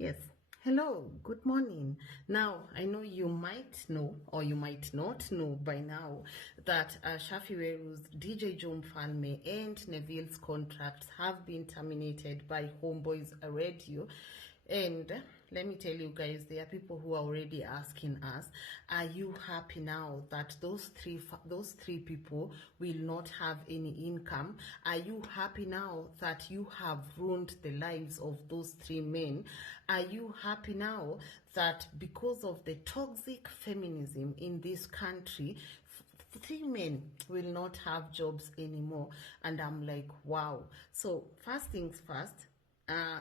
Yes. Hello, good morning. Now, I know you might know or you might not know by now that Shaffie weru's DJ mfalme and Neville's contracts have been terminated by Homeboys Radio. And let me tell you guys, there are people who are already asking us, are you happy now that those three people will not have any income? Are you happy now that you have ruined the lives of those three men? Are you happy now that because of the toxic feminism in this country, three men will not have jobs anymore? And I'm like, wow. So first things first,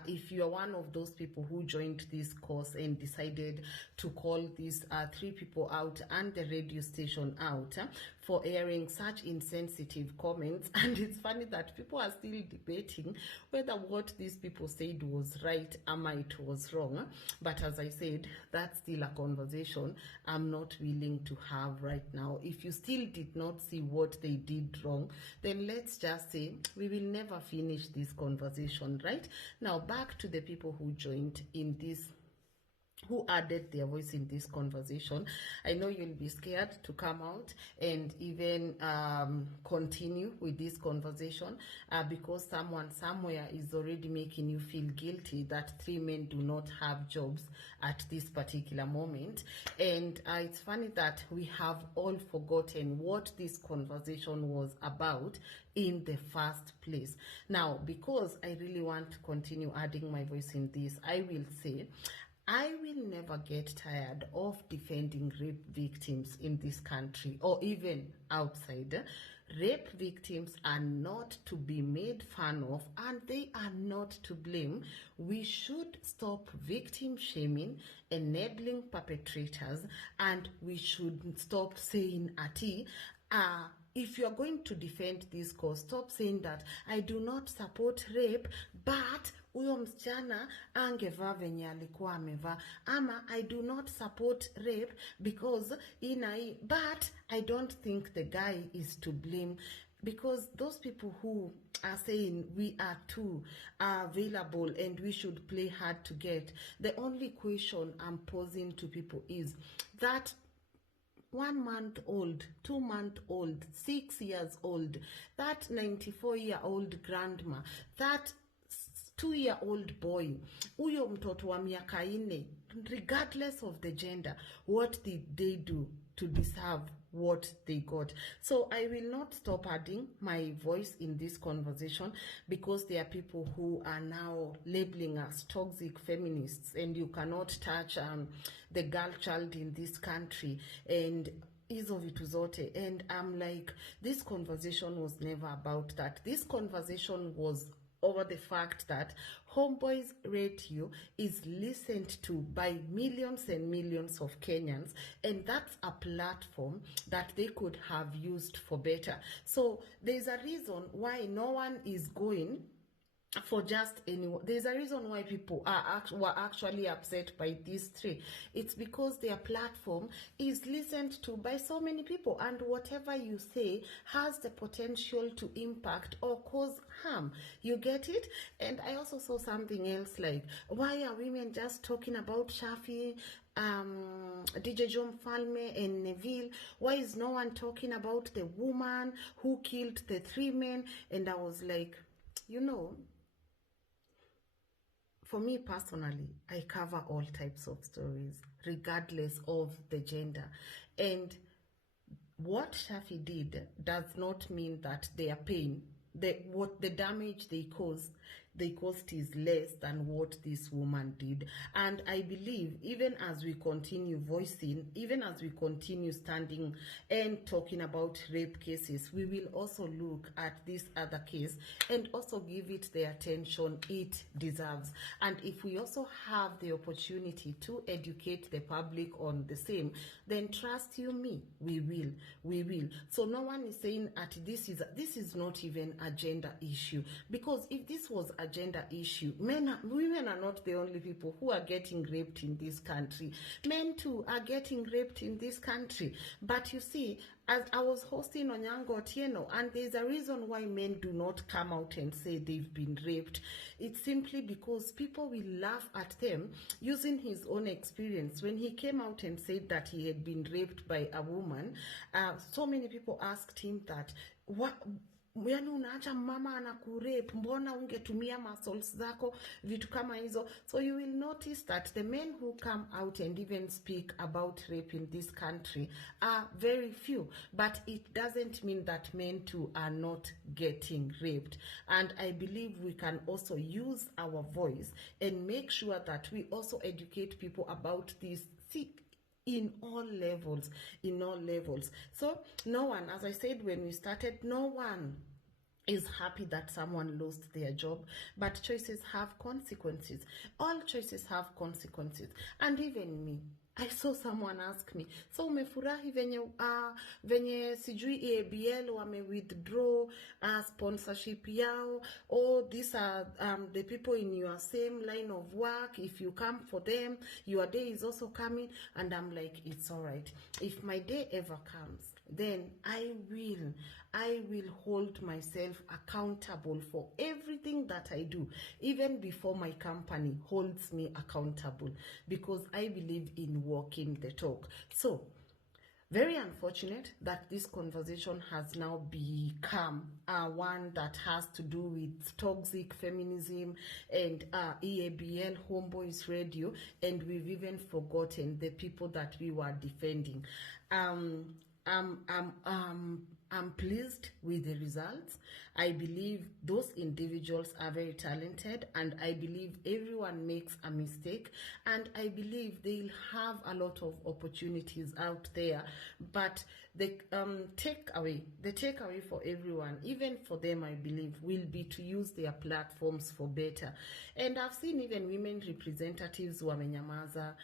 if you're one of those people who joined this course and decided to call these three people out and the radio station out for airing such insensitive comments, and it's funny that people are still debating whether what these people said was right or it was wrong. But as I said, that's still a conversation I'm not willing to have right now. If you still did not see what they did wrong, then let's just say we will never finish this conversation, right? Now, back to the people who joined in this, who added their voice in this conversation. I know you'll be scared to come out and even continue with this conversation because someone somewhere is already making you feel guilty that three men do not have jobs at this particular moment. And it's funny that we have all forgotten what this conversation was about in the first place. Now, because I really want to continue adding my voice in this, I will say I will never get tired of defending rape victims in this country or even outside. Rape victims are not to be made fun of and they are not to blame. We should stop victim shaming, enabling perpetrators, and we should stop saying ati, if you're going to defend this cause, stop saying that I do not support rape, but huyo msichana angevaa venye alikuwa amevaa, ama I do not support rape because but I don't think the guy is to blame. Because those people who are saying we are too available and we should play hard to get, the only question I'm posing to people is that 1 month old, 2 month old, 6 years old, that 94-year-old grandma, that 2-year-old boy, uyo mtoto wa miaka 4, regardless of the gender, what did they do to deserve what they got? So I will not stop adding my voice in this conversation because there are people who are now labeling us toxic feminists and you cannot touch the girl child in this country and hizo vitu zote. And I'm like, this conversation was never about that. This conversation was over the fact that Homeboys Radio is listened to by millions and millions of Kenyans, and that's a platform that they could have used for better. So there's a reason why no one is going for just anyone. There's a reason why people were actually upset by these three. It's because their platform is listened to by so many people, and whatever you say has the potential to impact or cause harm. You get it? And I also saw something else like, why are women just talking about Shaffie, DJ mfalme and Neville? Why is no one talking about the woman who killed the three men? And I was like, you know, for me personally, I cover all types of stories, regardless of the gender. And what Shaffie did does not mean that their pain, the damage they caused is less than what this woman did. And I believe even as we continue voicing, even as we continue standing and talking about rape cases, we will also look at this other case and also give it the attention it deserves. And if we also have the opportunity to educate the public on the same, then trust you me, we will. So no one is saying that this is not even a gender issue, because if this was a gender issue. Women are not the only people who are getting raped in this country. Men too are getting raped in this country. But you see, as I was hosting Onyango Otieno, and there's a reason why men do not come out and say they've been raped. It's simply because people will laugh at them using his own experience. When he came out and said that he had been raped by a woman, so many people asked him that, what, yani unaacha mama anakurape, mbona ungetumia muscles zako, vitu kama hizo. So you will notice that the men who come out and even speak about rape in this country are very few, but it doesn't mean that men too are not getting raped. And I believe we can also use our voice and make sure that we also educate people about this in all levels. So no one, as I said when we started, no one is happy that someone lost their job, but choices have consequences. All choices have consequences. And even me, I saw someone ask me, so umefurahi venye sijui EABL wame withdraw sponsorship yao, or these are the people in your same line of work, if you come for them, your day is also coming. And I'm like, it's all right. If my day ever comes, then I will hold myself accountable for everything that I do, even before my company holds me accountable, because I believe in walking the talk. So, very unfortunate that this conversation has now become one that has to do with toxic feminism and EABL Homeboys Radio, and we've even forgotten the people that we were defending. I'm pleased with the results. I believe those individuals are very talented, and I believe everyone makes a mistake, and I believe they'll have a lot of opportunities out there. But the takeaway for everyone, even for them, I believe, will be to use their platforms for better. And I've seen even women representatives wamenyamaza.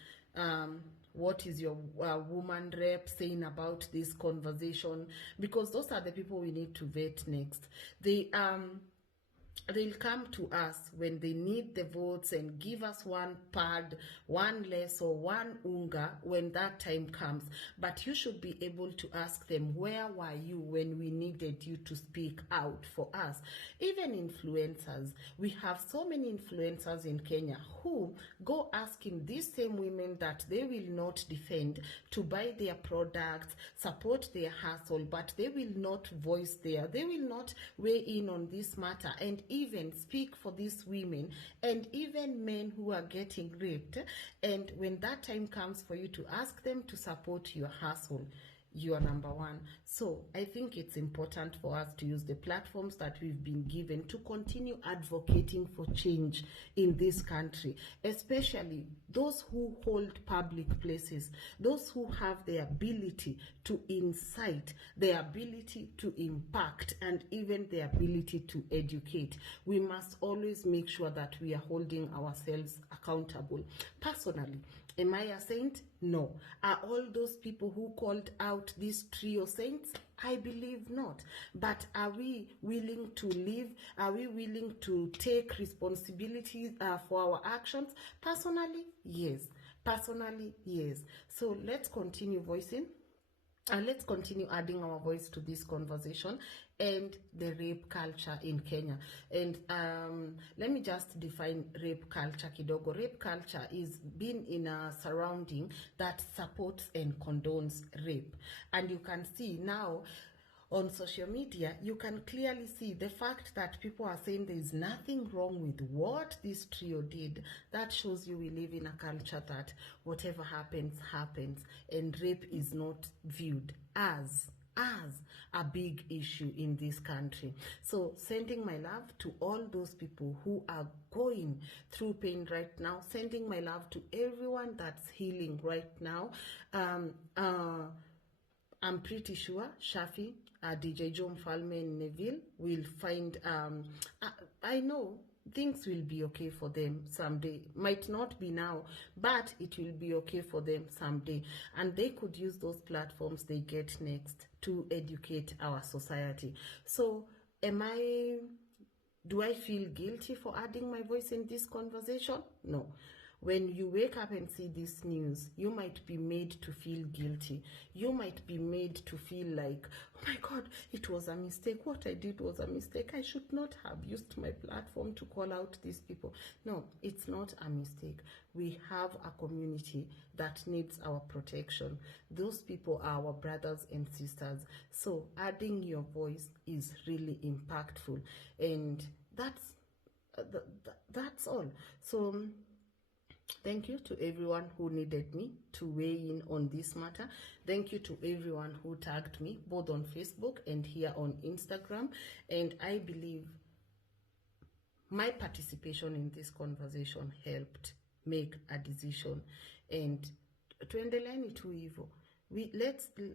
What is your woman rep saying about this conversation? Because those are the people we need to vet next. They'll come to us when they need the votes and give us one pad, one less, or one unga when that time comes. But you should be able to ask them, where were you when we needed you to speak out for us? Even influencers. We have so many influencers in Kenya who go asking these same women that they will not defend to buy their products, support their hustle, but they will not they will not weigh in on this matter and even speak for these women and even men who are getting raped. And when that time comes for you to ask them to support your hustle, you are number one. So I think it's important for us to use the platforms that we've been given to continue advocating for change in this country, especially those who hold public places, those who have the ability to incite, the ability to impact, and even the ability to educate. We must always make sure that we are holding ourselves accountable. Personally, am I a saint? No. Are all those people who called out this trio saints? I believe not. But are we willing to live? Are we willing to take responsibility for our actions? Personally, yes. So let's continue voicing. And let's continue adding our voice to this conversation and the rape culture in Kenya. And let me just define rape culture kidogo. Rape culture is being in a surrounding that supports and condones rape. And you can see now on social media, you can clearly see the fact that people are saying there is nothing wrong with what this trio did. That shows you we live in a culture that whatever happens, happens, and rape is not viewed as a big issue in this country. So sending my love to all those people who are going through pain right now, sending my love to everyone that's healing right now. I'm pretty sure Shaffie, DJ mfalme and Neville will find, I know things will be okay for them someday. Might not be now, but it will be okay for them someday. And they could use those platforms they get next to educate our society. So am I Do I feel guilty for adding my voice in this conversation? No. When you wake up and see this news, you might be made to feel guilty. You might be made to feel like, oh my God, it was a mistake. What I did was a mistake. I should not have used my platform to call out these people. No, it's not a mistake. We have a community that needs our protection. Those people are our brothers and sisters. So adding your voice is really impactful. And that's all. So thank you to everyone who needed me to weigh in on this matter. Thank you to everyone who tagged me, both on Facebook and here on Instagram. And I believe my participation in this conversation helped make a decision. And tuendeleni tu hivyo.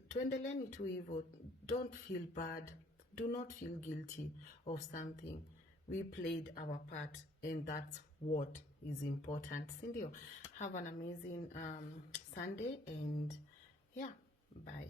Tuendeleni tu hivyo. Don't feel bad. Do not feel guilty of something. We played our part, and that's what is important. Cindy, have an amazing Sunday, and yeah, bye.